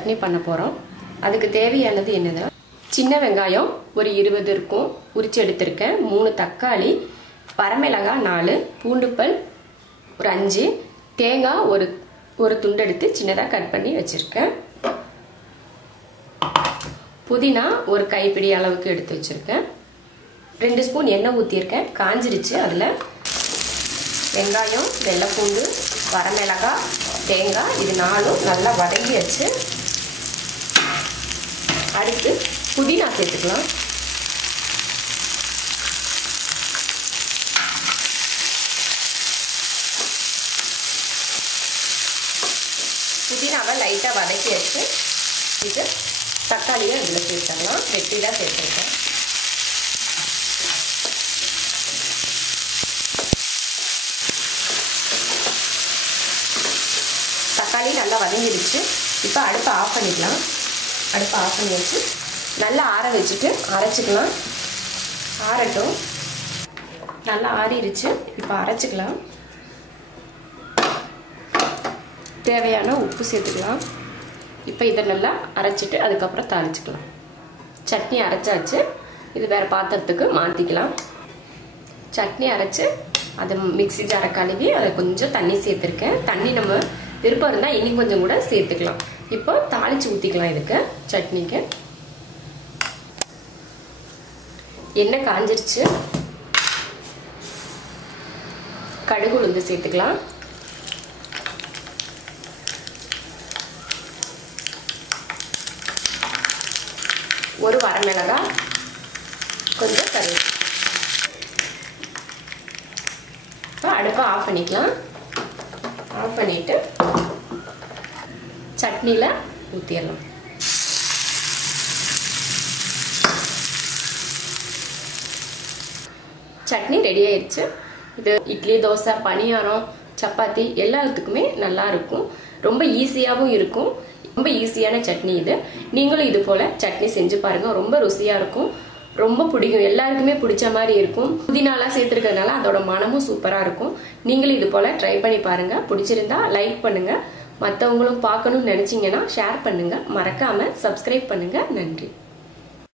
சட்னி பண்ண போகிறோம். அதுக்கு தேவையானது என்னன்னா, சின்ன வெங்காயம் ஒரு 20 இருக்கும், உரிச்சு எடுத்திருக்கேன். 3 தக்காளி, வரமிளகாய் 4, பூண்டுப்பல் ஒரு 5, தேங்காய் ஒரு துண்டு எடுத்து சின்னதாக கட் பண்ணி வச்சுருக்கேன். புதினா ஒரு கைப்பிடி அளவுக்கு எடுத்து வச்சுருக்கேன். 2 ஸ்பூன் எண்ணெய் ஊற்றிருக்கேன், காஞ்சிருச்சு. அதில் வெங்காயம், வெள்ளைப்பூண்டு, வரமிளகாய், தேங்காய் இது 4 நல்லா வதங்கியாச்சு. அடுத்து புதினா சேர்த்துக்கலாம். புதினாவை லைட்டாக வதக்கியாச்சு. இது தக்காளியை இதில் சேர்த்துக்கலாம். வெட்டிலாம் சேர்த்துருக்கேன். தக்காளி நல்லா வதங்கிடுச்சு. இப்போ அடுப்பை ஆஃப் பண்ணிக்கலாம். அடுப்பை ஆஃப் பண்ணி வச்சு நல்லா ஆற வச்சுட்டு அரைச்சிக்கலாம். ஆறட்டும். நல்லா ஆறிடுச்சு. இப்போ அரைச்சிக்கலாம். தேவையான உப்பு சேர்த்துக்கலாம். இப்போ இதை நல்லா அரைச்சிட்டு அதுக்கப்புறம் தாளிச்சுக்கலாம். சட்னி அரைச்சாச்சு. இது வேறு பாத்திரத்துக்கு மாற்றிக்கலாம். சட்னி அரைச்சி அதை மிக்ஸி ஜாரை கழுவி அதை கொஞ்சம் தண்ணி சேர்த்துருக்கேன். தண்ணி நம்ம விருப்பம் இருந்தால் இன்னும் கொஞ்சம் கூட சேர்த்துக்கலாம். இப்போ தாளித்து ஊற்றிக்கலாம். இதுக்கு சட்னிக்கு எண்ணெய் காஞ்சிருச்சு. கடுகு உளுந்து சேர்த்துக்கலாம். ஒரு வரமிளகாய், கொஞ்சம் கருவேப்பிலை. இப்போ அடுப்பை ஆஃப் பண்ணிக்கலாம். ஆஃப் பண்ணிட்டு சட்னியில் ஊற்றிடலாம். சட்னி ரெடி ஆயிடுச்சு. இது இட்லி, தோசை, பணியாரம், சப்பாத்தி எல்லாத்துக்குமே நல்லா இருக்கும். ரொம்ப ஈஸியாகவும் இருக்கும். ரொம்ப ஈஸியான சட்னி இது. நீங்களும் இது போல சட்னி செஞ்சு பாருங்க. ரொம்ப ருசியா இருக்கும். ரொம்ப பிடிக்கும். எல்லாருக்குமே பிடிச்ச மாதிரி இருக்கும். புதினாலாம் சேர்த்துருக்கிறதுனால அதோட மனமும் சூப்பரா இருக்கும். நீங்களும் இது போல ட்ரை பண்ணி பாருங்க. பிடிச்சிருந்தா லைக் பண்ணுங்க. மற்றவங்களும் பார்க்கணும்னு நினைச்சீங்கன்னா ஷேர் பண்ணுங்க. மறக்காம சப்ஸ்கிரைப் பண்ணுங்க. நன்றி.